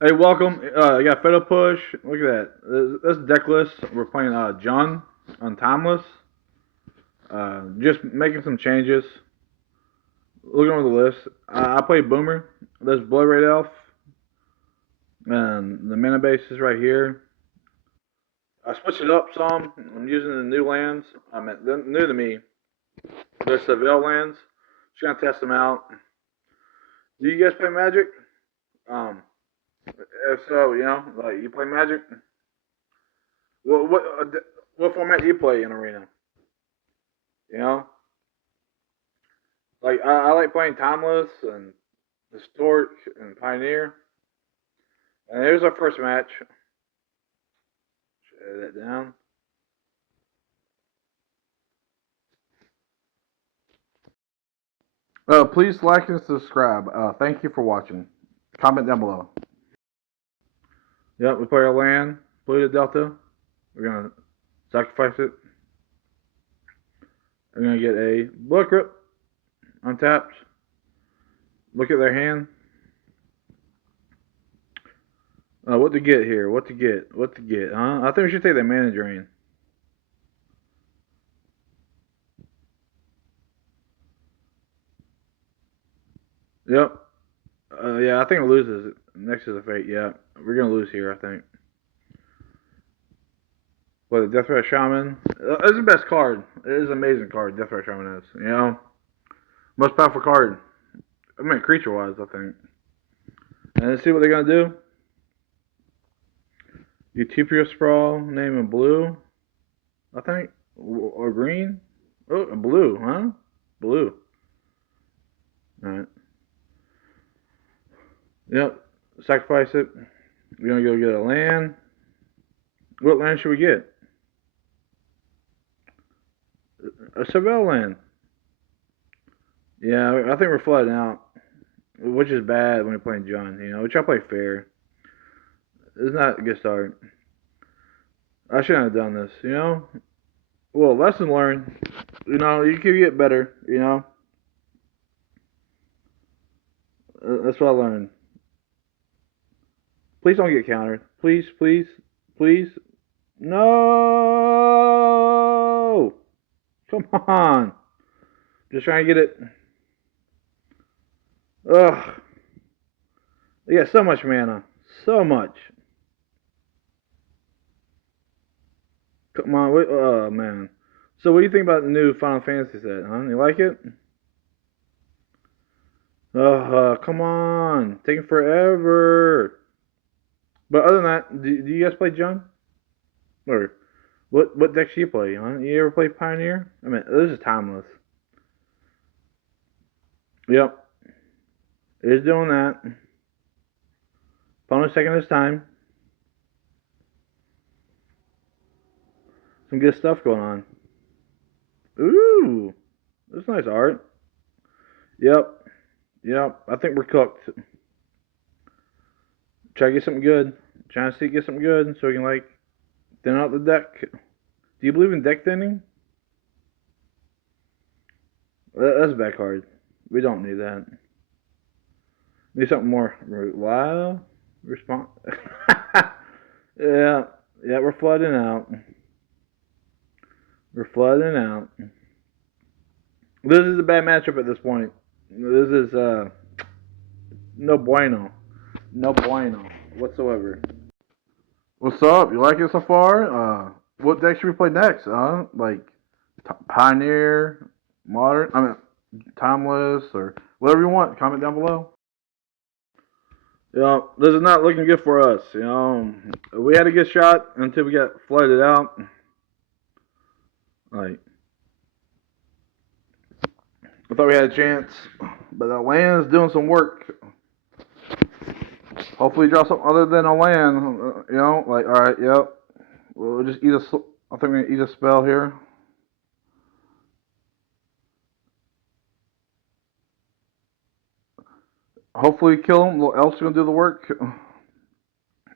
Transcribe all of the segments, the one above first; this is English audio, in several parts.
Hey, welcome. I got Fatal Push. Look at that. This deck list. We're playing John on Timeless. Just making some changes. Looking over the list. I play Boomer. There's Blood Red Elf. And the mana base is right here. I switched it up some. I'm using the new lands. I mean, they're new to me. They're Seville lands. Just gonna test them out. Do you guys play Magic? Um, if so, like you play Magic. What format do you play in Arena? You know, like I like playing Timeless and Historic and Pioneer. And here's our first match. Shut that down. Please like and subscribe. Thank you for watching. Comment down below. Yep, we play our land, Polluted Delta. We're gonna sacrifice it. We're gonna get a Blood Crypt untapped. Look at their hand. What to get here? What to get? What to get? Huh? I think we should take that mana drain. Yep. Yeah, I think it loses next to the fate. Yeah, we're gonna lose here. I think. But the Death Ray Shaman, it's the best card. It is an amazing card. Death Ray Shaman is. Most powerful card. I mean, creature wise, I think. And let's see what they're gonna do. Utopia Sprawl, name in blue, I think, or green. Oh, blue, huh? Blue. All right. Yep. Sacrifice it. We're gonna go get a land. What land should we get? A Seville land. Yeah, I think we're flooding out, which is bad when you're playing John. Which I play fair. It's not a good start. I shouldn't have done this. Well, lesson learned. You can get better. That's what I learned. Please don't get countered. Please, please, please. No! Come on. Just trying to get it. Ugh. You got so much mana. So much. Come on. Wait. Oh, man. So, what do you think about the new Final Fantasy set, huh? You like it? Come on. Taking forever. But other than that, do you guys play John? Or what decks do you play? Huh? You ever play Pioneer? I mean, this is timeless. Yep, it is doing that. Bonus second this time. Some good stuff going on. Ooh, that's nice art. Yep, yep. I think we're cooked. Try to get something good. Trying to see get something good so we can like thin out the deck. Do you believe in deck thinning? That's a bad card. We don't need that. Need something more. Wow. Response. Yeah, yeah. We're flooding out. We're flooding out. This is a bad matchup at this point. This is no bueno. No bueno whatsoever. What's up? You like it so far? What deck should we play next? Like Pioneer, Modern. I mean, Timeless, or whatever you want. Comment down below. This is not looking good for us. We had a good shot until we got flooded out. Like, I thought we had a chance, but the land's doing some work. Hopefully, draw something other than a land. Like, all right, yep. We'll just eat a. I think we're gonna eat a spell here. Hopefully, kill him. Little elf's gonna do the work.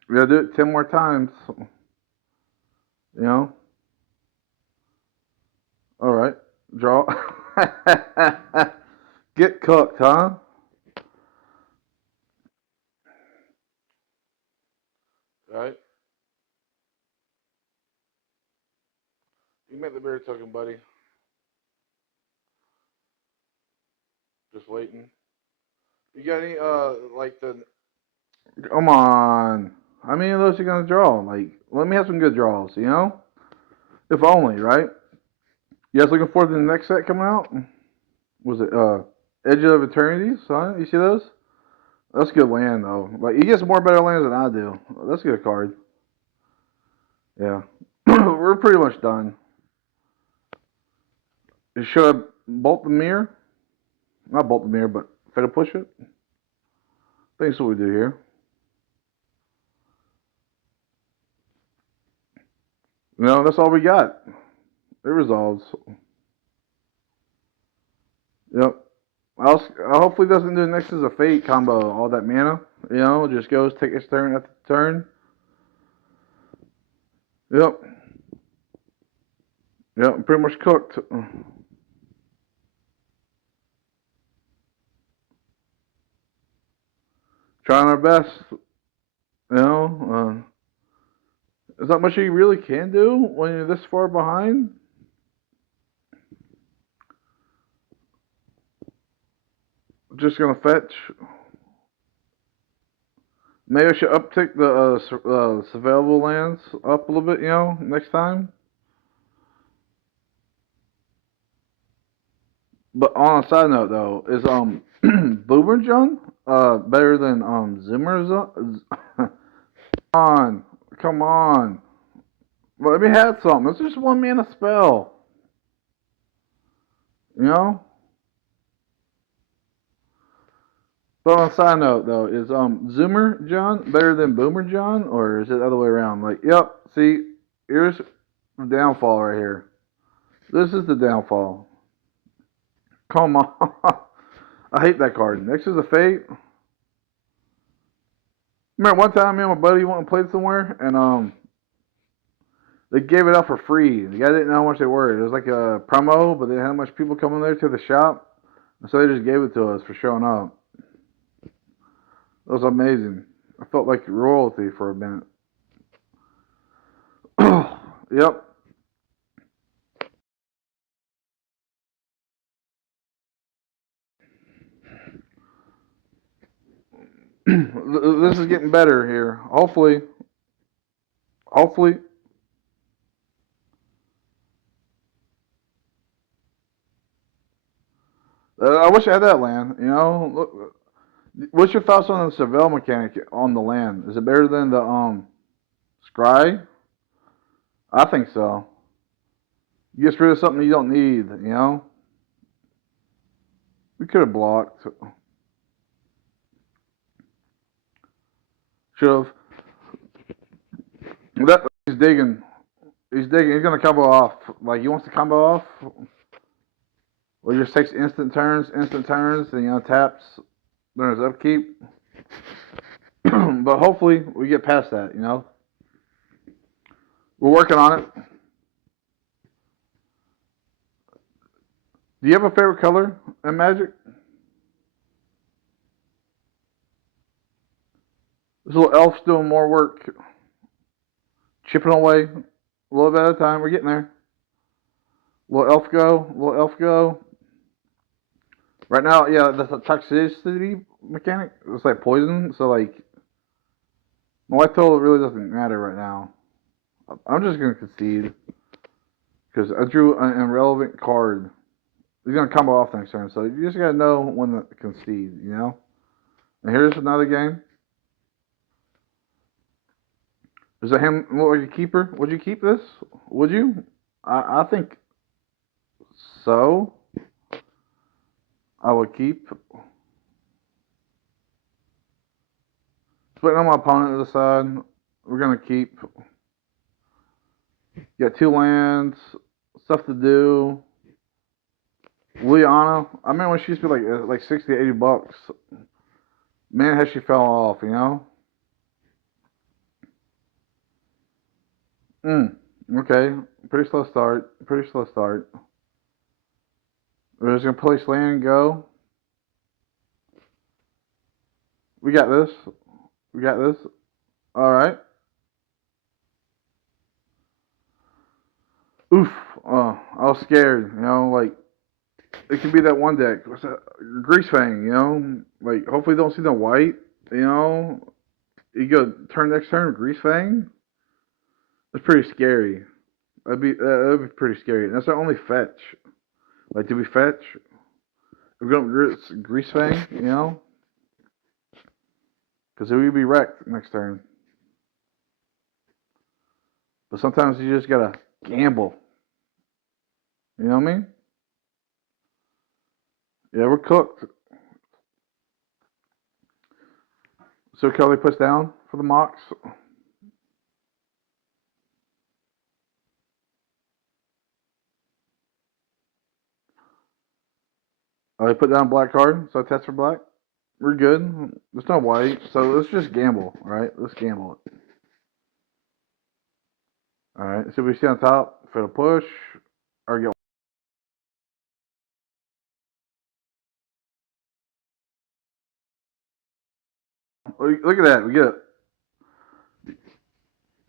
We gotta do it 10 more times. You know. All right. Draw. Get cooked, huh? Right? You make the beer token, buddy. Just waiting. You got any like the? Come on. How many of those you gonna draw? Like, let me have some good draws. You know, if only, right? You guys looking forward to the next set coming out? Was it Edge of Eternity? Son, you see those? That's a good land though. Like, he gets more better lands than I do. That's a good card. Yeah, we're pretty much done. Should I bolt the mirror? Not bolt the mirror, but fatal push it. I think that's what we do here. No, that's all we got. It resolves. Yep. Hopefully doesn't do Nexus of Fate combo all that mana. You know, just goes take its turn after turn. Yep. Yep. Pretty much cooked. Trying our best. You know, there's not much you really can do when you're this far behind. Just gonna fetch. Maybe I should uptick the available lands up a little bit, you know, next time. But on a side note, though, is Boomerjung better than Zimmer? on, come on. Let me have something. It's just one mana spell. You know. But on a side note, though, is Zoomer John better than Boomer John, or is it the other way around? Like, yep. See, here's the downfall right here. This is the downfall. Come on. I hate that card. Next is a Fate. Remember one time me and my buddy went and played somewhere, and they gave it out for free. The guy didn't know how much they were. It was like a promo, but they didn't have much people coming there to the shop, and so they just gave it to us for showing up. It was amazing. I felt like royalty for a minute. Yep. This is getting better here. Hopefully. Hopefully. I wish I had that land. You know, look, what's your thoughts on the Seville mechanic on the land? Is it better than the Scry? I think so. You get rid of something you don't need. You know, we could have blocked. Should have. That he's digging. He's digging. He's gonna combo off. Like he wants to combo off. Or just takes instant turns, and taps during his upkeep. But hopefully we get past that. You know, we're working on it. Do you have a favorite color in Magic? This little elf's doing more work, chipping away a little bit at a time. We're getting there. Little elf go, little elf go. Right now, yeah, that's a toxicity mechanic. It's like poison, so like, my life total really doesn't matter right now. I'm just gonna concede because I drew an irrelevant card. He's gonna combo off next turn, so you just gotta know when to concede, you know. And here's another game. Is that him? Look like a keeper? Would you keep this? Would you? I think so. I would keep. Splitting on my opponent to the side. We're gonna keep. Got two lands, stuff to do. Liana, I remember when she used to be like 60, $80. Man, how she fell off, you know. Okay, pretty slow start. Pretty slow start. We're just gonna place land and go. We got this. We got this. All right. Oof. I was scared. Like it could be that one deck. What's that? Grease Fang. Like hopefully don't see the white. You know, you go turn next turn Grease Fang. That's pretty scary. That'd be pretty scary. And that's our only fetch. Like, did we fetch? We're going Grease Fang. Because we'd be wrecked next turn. But sometimes you just gotta gamble. You know what I mean? Yeah, we're cooked. So Kelly puts down for the Mox. Oh, he put down black card, so I test for black. We're good. There's no white, so let's just gamble, alright? Let's gamble it. Alright, so we see on top for the push, or get. Look at that, we get it.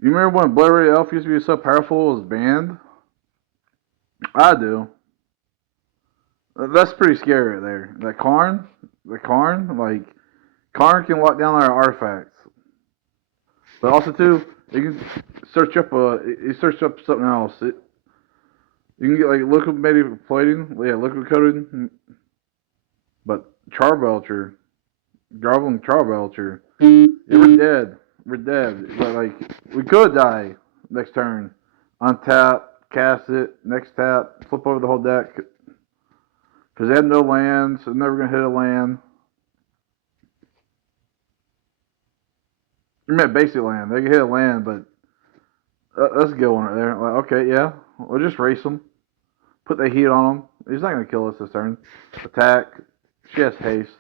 You remember when Blood Ray Elf used to be so powerful it was banned? I do. That's pretty scary right there. That Karn, like, Karn can lock down our artifacts. But also, too, you can search up something else. You can get, like, liquid plating. Yeah, liquid coated. But Charbelcher, Goblin Charbelcher, yeah, we're dead. We're dead. But, like, we could die next turn. Untap, cast it, next tap, flip over the whole deck. Because they have no lands, so they're never going to hit a land. You meant basic land. They can hit a land, but that's a good one right there. Like, okay, yeah, we'll just race them. Put the heat on him. He's not going to kill us this turn. Attack. She has haste.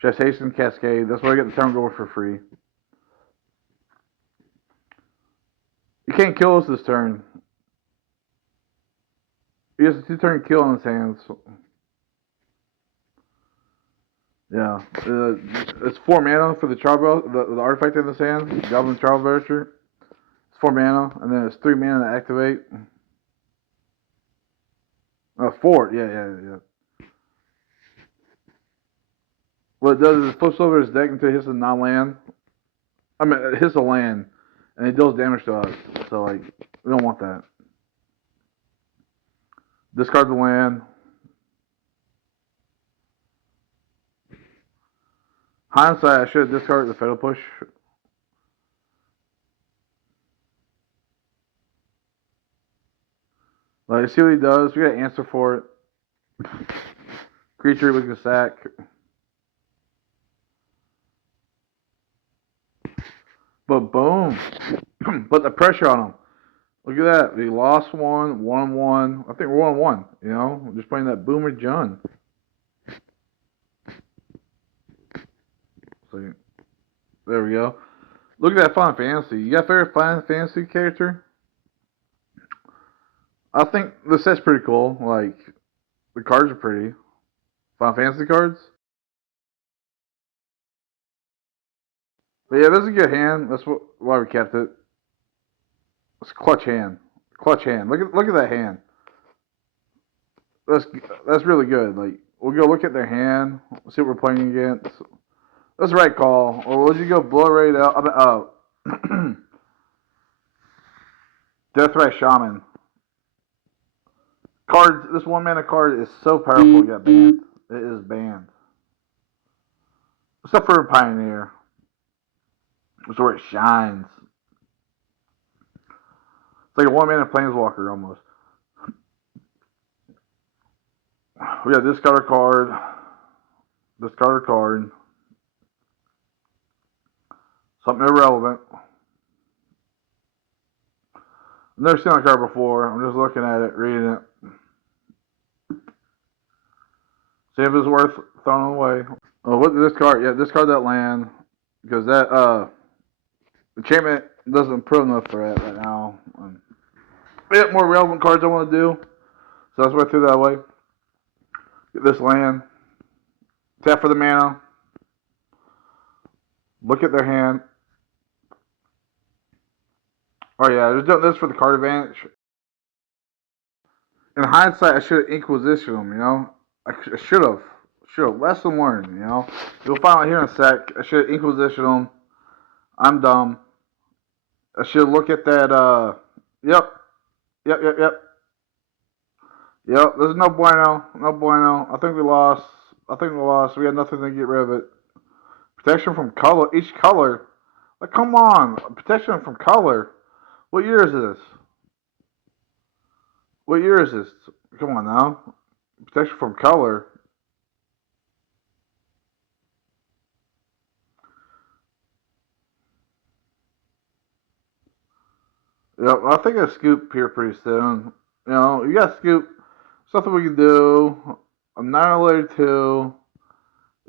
She has haste and cascade. That's why I get the turn goal for free. You can't kill us this turn. He has a 2-turn kill on his hands. Yeah. It's 4 mana for the Charbel, the artifact in his hand. Goblin Charbelcher. It's 4 mana, and then it's 3 mana to activate. 4. Yeah. What it does is it flips over his deck until it hits a non-land. I mean, it hits a land, and it deals damage to us. So, like, we don't want that. Discard the land. Hindsight, I should have discarded the Fatal Push. Like, see what he does. We got to answer for it. Creature we can sack. But boom. Put the pressure on him. Look at that. We lost 1-1. I think we're 1-1. We're just playing that Boomer Jun. So, there we go. Look at that Final Fantasy. You got a favorite Final Fantasy character? I think the set's pretty cool. Like, the cards are pretty. Final Fantasy cards? But yeah, this is a good hand. That's why we kept it. It's a clutch hand. Clutch hand. Look at that hand. That's really good. Like, we'll go look at their hand. See what we're playing against. That's the right call. Or would you go Blood Ray out? Deathray Shaman. Card. This 1 mana card is so powerful. It got banned. It is banned. Except for Pioneer. That's where it shines. It's like a 1 mana Planeswalker almost. We got discard a card. Discard a card. Something irrelevant. I've never seen a card before. I'm just looking at it, reading it. See if it's worth throwing away. Oh, what discard? Yeah, discard that land. Because that, enchantment doesn't put enough for it right now. We have more relevant cards I want to do. So that's why I threw that away. Get this land. Tap for the mana. Look at their hand. Oh yeah, just doing this for the card advantage. In hindsight, I should have Inquisition them, you know? I should have. Should have. Lesson learned, you know? You'll find out here in a sec. I should have Inquisition them. I'm dumb. I should look at that, yep. Yep. Yep, there's no bueno. No bueno. I think we lost. We had nothing to get rid of it. Protection from color. Each color. Like, come on. Protection from color. What year is this? What year is this? Come on now. Protection from color. Yeah, I think I scoop here pretty soon. You know, you got scoop. Something we can do. Annihilator 2.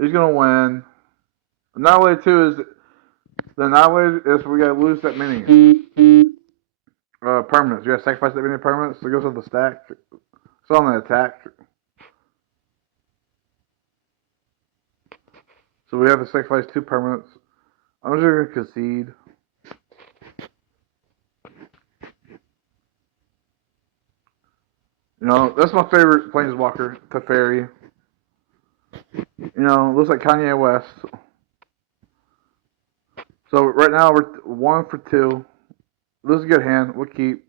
He's gonna win. Annihilator 2 is the Annihilator is we gotta lose that many permanents. You gotta sacrifice that many permanents. So it goes with the stack. It's on the attack. So we have to sacrifice 2 permanents. I'm just gonna concede. You know, that's my favorite Planeswalker, Teferi. You know, looks like Kanye West. So right now we're 1 for 2. This is a good hand. We'll keep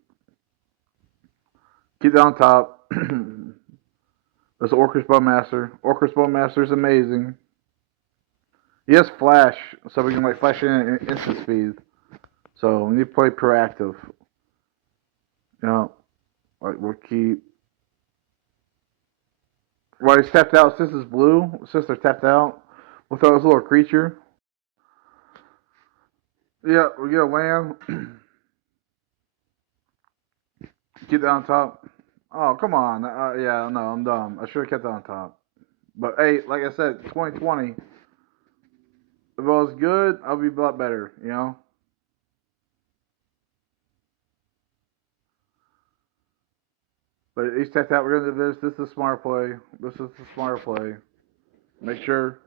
that on top. There's Orcust Bowmaster. Orcust Bowmaster is amazing. He has flash, so we can like flash in instant speed. So we need to play proactive. You know, like we'll keep. Well, he's tapped out since it's blue. Since they're tapped out, we'll throw this little creature. Yeah, we get a land. Keep that on top. Oh, come on. Yeah, no, I'm dumb. I should have kept that on top. But hey, like I said, 2020. If it was good, I'll be a lot better, you know? But he's tapped out. We're going to do this. This is a smart play. This is the smart play. Make sure.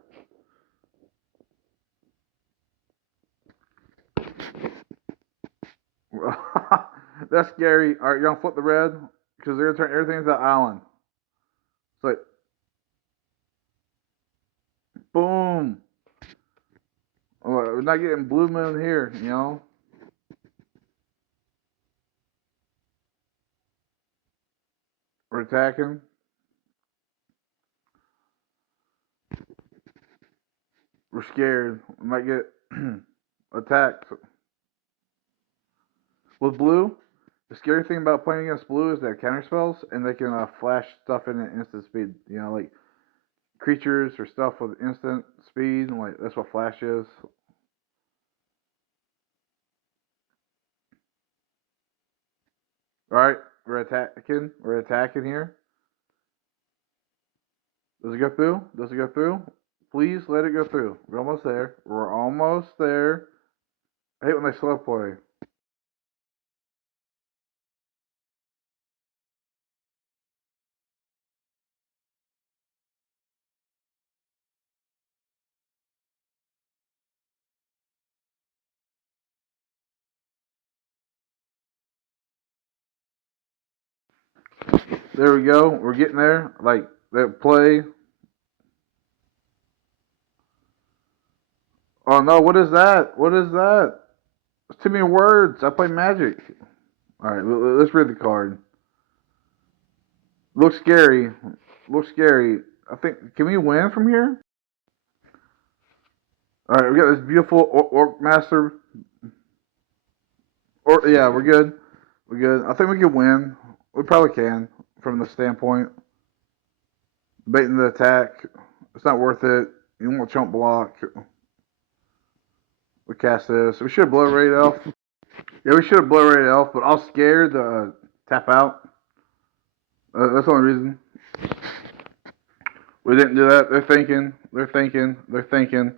That's scary. All right, you're going to flip the red because they're going to turn everything into island. It's like, boom. We're not getting blue moon here, you know? We're attacking. We're scared. We might get attacked. With blue, the scary thing about playing against blue is they have counter spells and they can flash stuff in at instant speed. You know, like creatures or stuff with instant speed. And like that's what flash is. All right, we're attacking. We're attacking here. Does it go through? Does it go through? Please let it go through. We're almost there. We're almost there. I hate when they slow play. There we go. We're getting there. Like that play. Oh no! What is that? What is that? It's too many words. I play Magic. All right, let's read the card. Looks scary. Looks scary. I think. Can we win from here? All right, we got this beautiful Orc Master. Or yeah, we're good. We're good. I think we can win. We probably can from the standpoint. Baiting the attack. It's not worth it. You won't chump block. We cast this. We should have Blood-Rated Elf. Yeah, we should have Blood-Rated Elf, but I was scared to tap out. That's the only reason. We didn't do that. They're thinking. They're thinking. They're thinking.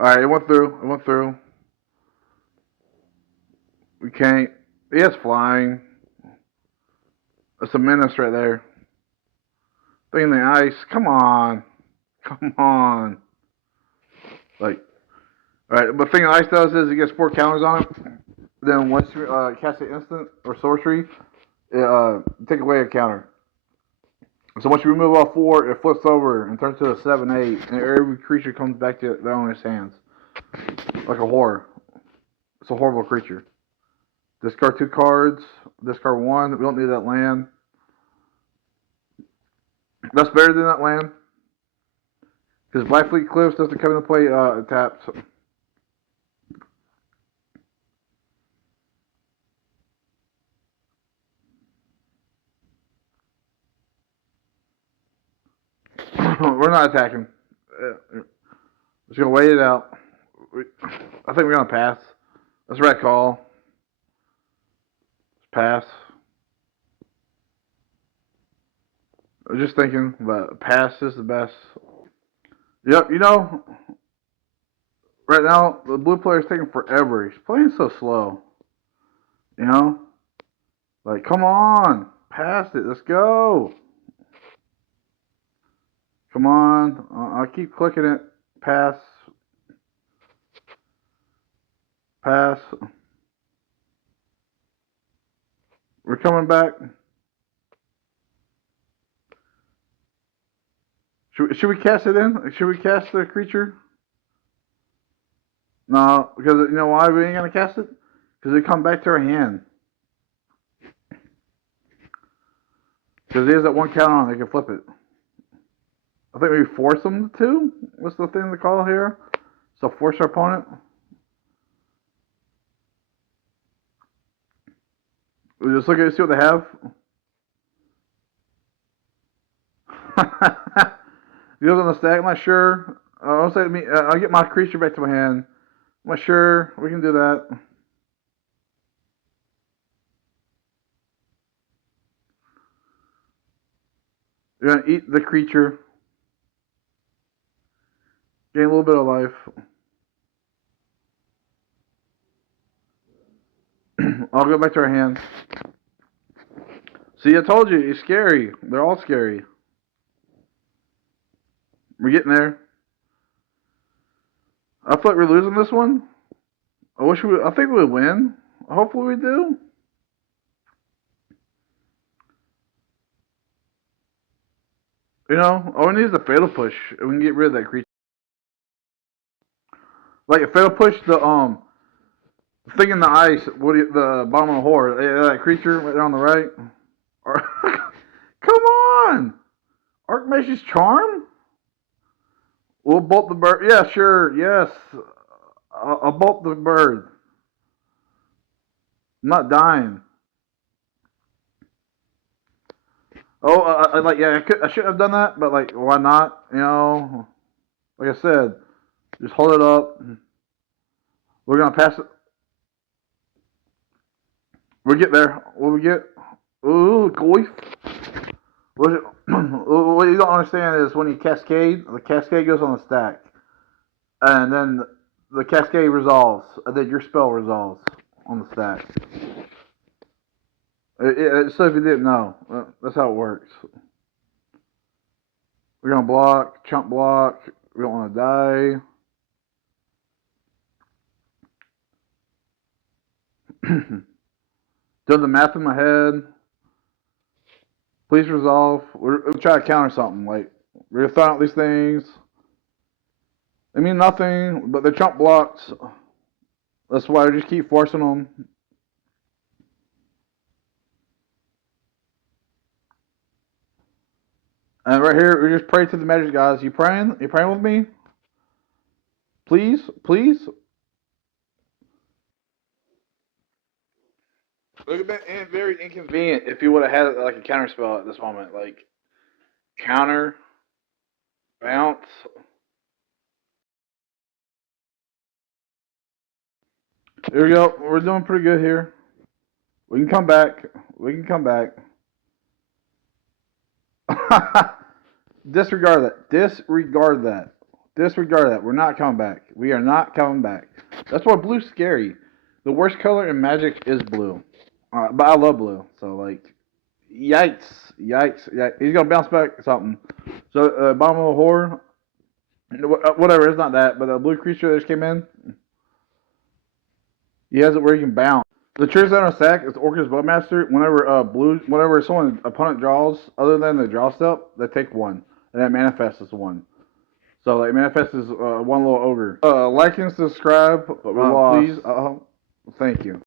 Alright, it went through. It went through. We can't. He has flying. That's a menace right there. Thing in the ice. Come on. Come on. Like, alright, but thing the ice does is it gets 4 counters on it. Then once you cast an instant or sorcery, take away a counter. So once you remove all 4, it flips over and turns to a 7/8, and every creature comes back to their owner's hands. Like a horror. It's a horrible creature. Discard 2 cards. Discard 1. We don't need that land. That's better than that land. Because Blackfleet Cliffs doesn't come into play tapped. So. We're not attacking. Just gonna wait it out. I think we're gonna pass. That's a red call. Pass. I was just thinking, but pass is the best. Yep, you know, right now the blue player's taking forever. He's playing so slow. You know, like come on, pass it. Let's go. Come on, I keep clicking it. Pass. Pass. We're coming back. Should we cast it in? Should we cast the creature? No, because you know why we ain't gonna cast it? Because they come back to our hand. Because he has that 1 count on, they can flip it. I think we force them to. What's the thing they call here? So force our opponent. We just look at it, see what they have. He goes on the stack. I'm not sure. I'll say to me, I'll get my creature back to my hand. I'm not sure. We can do that. You're gonna eat the creature. Gain a little bit of life. I'll go back to our hand. See, I told you, he's scary. They're all scary. We're getting there. I feel like we're losing this one. I think we would win. Hopefully we do. You know, all we need is a fatal push, and we can get rid of that creature. Like a fatal push, the thing in the ice, the bottom of the horde, that creature right there on the right. Come on, Archmage's Charm. We'll bolt the bird. Yeah, sure. Yes, I'll bolt the bird. I'm not dying. Oh, yeah, I shouldn't have done that, but like, why not? You know, like I said, just hold it up. We're gonna pass it. We'll get there. What we get? Ooh, goif. What you don't understand is when you cascade, the cascade goes on the stack, and then the cascade resolves, and then your spell resolves on the stack. So if you didn't know, that's how it works. We're gonna block, chump block. We don't want to die. Done the math in my head. Please resolve. We're trying to counter something. Like, we're throwing out these things. They mean nothing, but they're chump blocks. That's why I just keep forcing them. And right here, we just pray to the magic gods. You praying? You praying with me? Please? Please? It would have been very inconvenient if you would have had like a counter spell at this moment. Like, counter, bounce. Here we go. We're doing pretty good here. We can come back. We can come back. Disregard that. Disregard that. Disregard that. We're not coming back. We are not coming back. That's why blue's scary. The worst color in Magic is blue. But I love blue. So, like, yikes. Yikes. Yikes. He's going to bounce back something. So, bottom of the horde. Whatever. It's not that. But the blue creature that just came in. He has it where he can bounce. The triggers that are stack is Orcus Bowmaster. Whenever someone opponent draws, other than the draw step, they take one, and that manifests as one. So like manifest is one little ogre. Like and subscribe, please. Thank you.